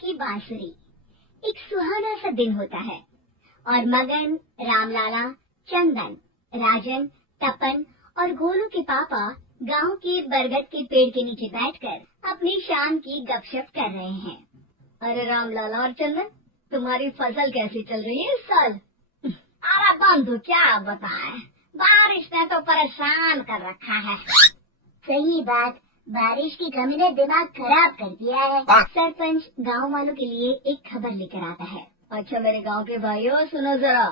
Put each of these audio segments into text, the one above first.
की बांसुरी। एक सुहाना सा दिन होता है और मगन, रामलाला, चंदन, राजन, तपन और गोलू के पापा गांव के बरगद के पेड़ के नीचे बैठकर अपनी शाम की गपशप कर रहे हैं। अरे रामलाला और चंदन, तुम्हारी फसल कैसी चल रही है इस साल? अरे बंधु, क्या बताएं, बारिश ने तो परेशान कर रखा है। सही बात, बारिश की कमी ने दिमाग खराब कर दिया है। सरपंच गांव वालों के लिए एक खबर लेकर आता है। अच्छा मेरे गांव के भाइयों, सुनो जरा,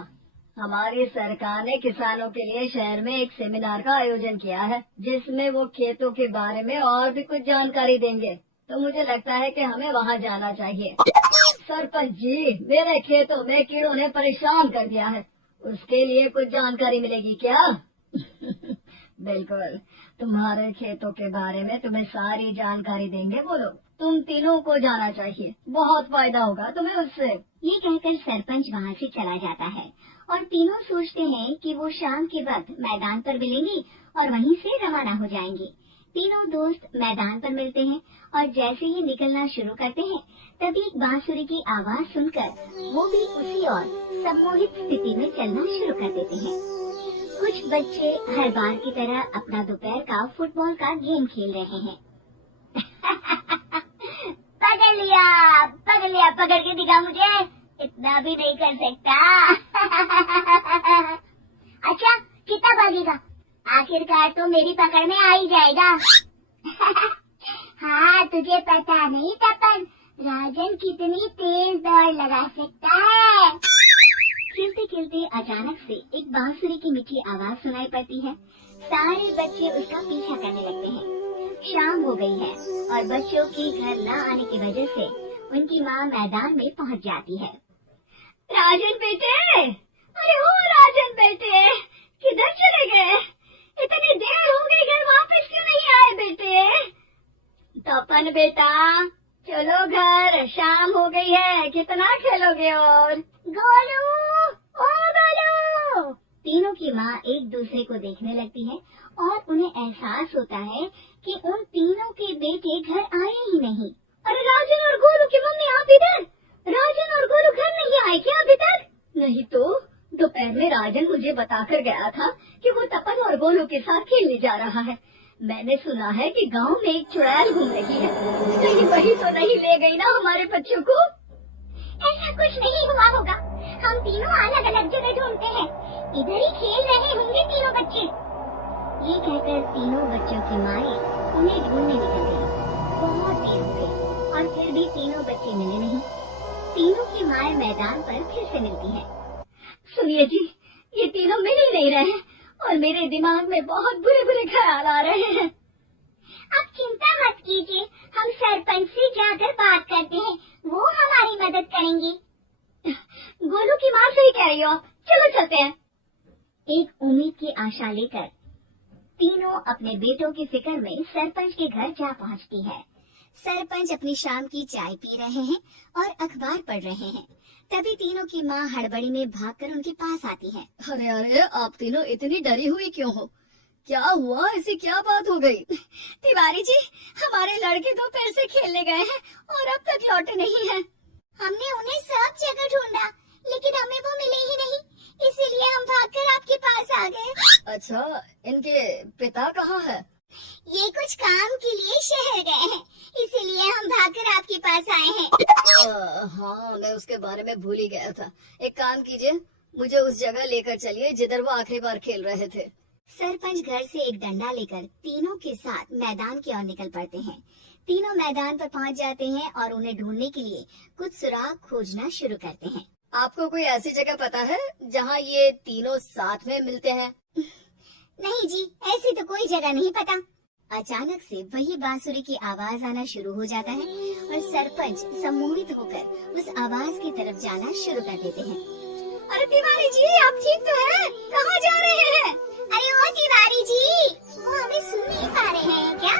हमारी सरकार ने किसानों के लिए शहर में एक सेमिनार का आयोजन किया है, जिसमें वो खेतों के बारे में और भी कुछ जानकारी देंगे। तो मुझे लगता है कि हमें वहाँ जाना चाहिए। सरपंच जी, मेरे खेतों में कीड़ों ने परेशान कर दिया है, उसके लिए कुछ जानकारी मिलेगी क्या? बिल्कुल, तुम्हारे खेतों के बारे में तुम्हें सारी जानकारी देंगे। बोलो, तुम तीनों को जाना चाहिए, बहुत फायदा होगा तुम्हें उससे। ये कहकर सरपंच वहाँ से चला जाता है और तीनों सोचते हैं कि वो शाम के वक्त मैदान पर मिलेंगी और वहीं से रवाना हो जाएंगी। तीनों दोस्त मैदान पर मिलते हैं और जैसे ही निकलना शुरू करते हैं तभी एक बांसुरी की आवाज सुनकर वो भी उसी और सम्मोहित स्थिति में चलना शुरू कर देते हैं। कुछ बच्चे हर बार की तरह अपना दोपहर का फुटबॉल का गेम खेल रहे हैं। पकड़ लिया, पकड़ के दिखा मुझे, इतना भी नहीं कर सकता। अच्छा, कितना भागेगा? आखिरकार तो मेरी पकड़ में आ ही जाएगा। हाँ, तुझे पता नहीं तपन, राजन कितनी तेज दौड़ लगा सकता है। खेलते खेलते अचानक से एक बांसुरी की मीठी आवाज सुनाई पड़ती है। सारे बच्चे उसका पीछा करने लगते हैं। शाम हो गई है और बच्चों के घर न आने की वजह से उनकी माँ मैदान में पहुँच जाती है। राजन बेटे, अरे ओ राजन बेटे, किधर चले गए? इतनी देर हो गई, घर वापस क्यों नहीं आए बेटे? तपन बेटा, चलो घर, शाम हो गई है, कितना खेलोगे? और गोलू, ओ गोलू। तीनों की माँ एक दूसरे को देखने लगती है और उन्हें एहसास होता है कि उन तीनों के बेटे घर आए ही नहीं। अरे राजन और गोलू की मम्मी, आप इधर? राजन और गोलू घर नहीं आए क्या अभी तक? नहीं तो दोपहर में राजन मुझे बताकर गया था कि वो तपन और गोलू के साथ खेलने जा रहा है। मैंने सुना है कि गांव में एक चुड़ैल घूम रही है, कहीं वही तो नहीं ले गई ना हमारे बच्चों को? ऐसा कुछ नहीं हुआ होगा, हम तीनों अलग अलग जगह ढूंढते हैं, इधर ही खेल रहे होंगे तीनों बच्चे। ये कहकर तीनों बच्चों की माएं उन्हें ढूंढने निकल गई। बहुत देर हो गई और फिर भी तीनों बच्चे मिले नहीं। तीनों की माएं मैदान पर फिर से मिलती हैं। सुनिए जी, ये तीनों मिल ही नहीं रहे और मेरे दिमाग में बहुत बुरे बुरे ख्याल आ रहे हैं। आप चिंता मत कीजिए, हम सरपंच से जाकर बात करते हैं, वो हमारी मदद करेंगी। गोलू की माँ सही कह रही हो, चलो चलते हैं। एक उम्मीद की आशा लेकर तीनों अपने बेटों की फिक्र में सरपंच के घर जा पहुंचती है। सरपंच अपनी शाम की चाय पी रहे हैं और अखबार पढ़ रहे हैं। तभी तीनों की माँ हड़बड़ी में भागकर उनके पास आती है। अरे अरे, आप तीनों इतनी डरी हुई क्यों हो? क्या हुआ? ऐसी क्या बात हो गई? तिवारी जी, हमारे लड़के दोपहर से खेलने गए हैं और अब तक लौटे नहीं हैं। हमने उन्हें सब जगह ढूंढा, लेकिन हमें वो मिले ही नहीं, इसीलिए हम भागकर आपके पास आ गए। अच्छा, इनके पिता कहाँ है? ये कुछ काम के लिए शहर गए हैं, इसीलिए हम भागकर आपके पास आए हैं। हाँ, मैं उसके बारे में भूल ही गया था। एक काम कीजिए, मुझे उस जगह लेकर चलिए जिधर वो आखिरी बार खेल रहे थे। सरपंच घर से एक डंडा लेकर तीनों के साथ मैदान की ओर निकल पड़ते हैं। तीनों मैदान पर पहुंच जाते हैं और उन्हें ढूंढने के लिए कुछ सुराग खोजना शुरू करते हैं। आपको कोई ऐसी जगह पता है जहाँ ये तीनों साथ में मिलते हैं? नहीं जी, ऐसी तो कोई जगह नहीं पता। अचानक से वही बांसुरी की आवाज आना शुरू हो जाता है और सरपंच सम्मोहित होकर उस आवाज की तरफ जाना शुरू कर देते हैं। अरे तिवारी जी, आप ठीक तो हैं? कहाँ जा रहे हैं? अरे ओ तिवारी जी, वो हमें सुन नहीं पा रहे हैं क्या?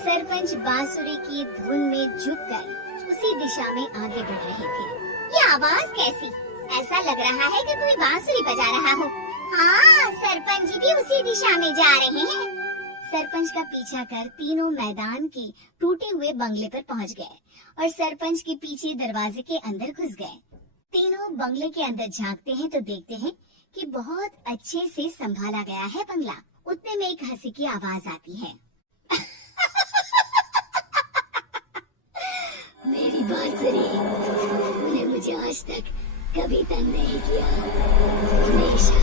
सरपंच बांसुरी की धुन में झुककर उसी दिशा में आगे बढ़ रहे थे। ये आवाज कैसी? ऐसा लग रहा है कि कोई बांसुरी बजा रहा हो। हाँ, सरपंच जी भी उसी दिशा में जा रहे हैं। सरपंच का पीछा कर तीनों मैदान के टूटे हुए बंगले पर पहुंच गए और सरपंच के पीछे दरवाजे के अंदर घुस गए। तीनों बंगले के अंदर झांकते हैं तो देखते हैं कि बहुत अच्छे से संभाला गया है बंगला। उतने में एक हंसी की आवाज आती है। मेरी बांसुरी, तूने मुझे आज तक कभी तंग नहीं किया। हमेशा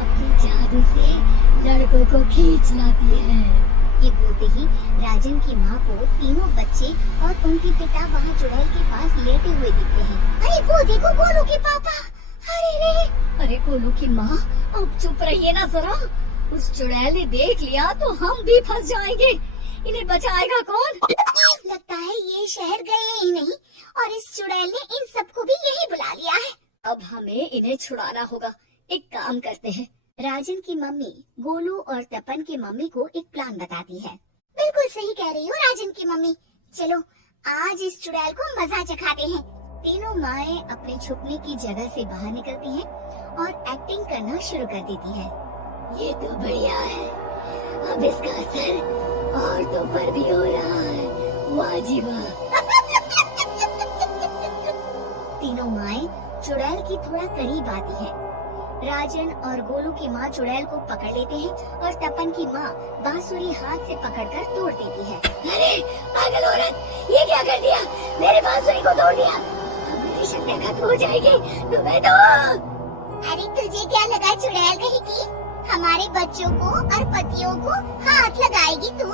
अपने जादू से लड़कों को खींच लाती है। ये बोलते ही राजन की माँ को तीनों बच्चे और उनके पिता वहाँ चुड़ैल के पास लेटे हुए दिखते हैं। अरे वो देखो गोलू के पापा। अरे रे। अरे गोलू की माँ, अब चुप रहिए ना जरा। उस चुड़ैल ने देख लिया तो हम भी फंस जाएंगे। इन्हें बचाएगा कौन? लगता है ये शहर गए ही नहीं और इस चुड़ैल ने इन सबको भी यही बुला लिया है। अब हमें इन्हें छुड़ाना होगा। एक काम करते हैं। राजन की मम्मी गोलू और तपन की मम्मी को एक प्लान बताती है। बिल्कुल सही कह रही हो राजन की मम्मी। चलो आज इस चुड़ैल को मजा चखाते हैं। तीनों माएं अपने छुपने की जगह से बाहर निकलती हैं और एक्टिंग करना शुरू कर देती है। ये तो बढ़िया है। अब इसका असर औरतों पर भी हो रहा है। वाह जी वाह। तीनों माएं चुड़ैल की थोड़ा करीब आती है। राजन और गोलू की माँ चुड़ैल को पकड़ लेते हैं और तपन की माँ बांसुरी हाथ से पकड़कर तोड़ देती है। अरे पागल औरत, ये क्या कर दिया? मेरे बांसुरी को तोड़ दिया। अब मेरी शक्ति खत्म हो जाएगी। तुम्हें तो अरे तुझे क्या लगा चुड़ैल कहेगी हमारे बच्चों को और पतियों को हाथ लगाएगी तू?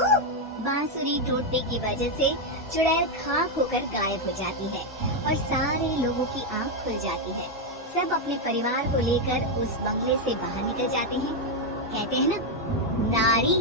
बांसुरी टूटने की वजह से चुड़ैल खाक होकर गायब हो जाती है और सारे लोगों की आंख खुल जाती है। सब अपने परिवार को लेकर उस बंगले से बाहर निकल जाते हैं। कहते हैं ना, नारी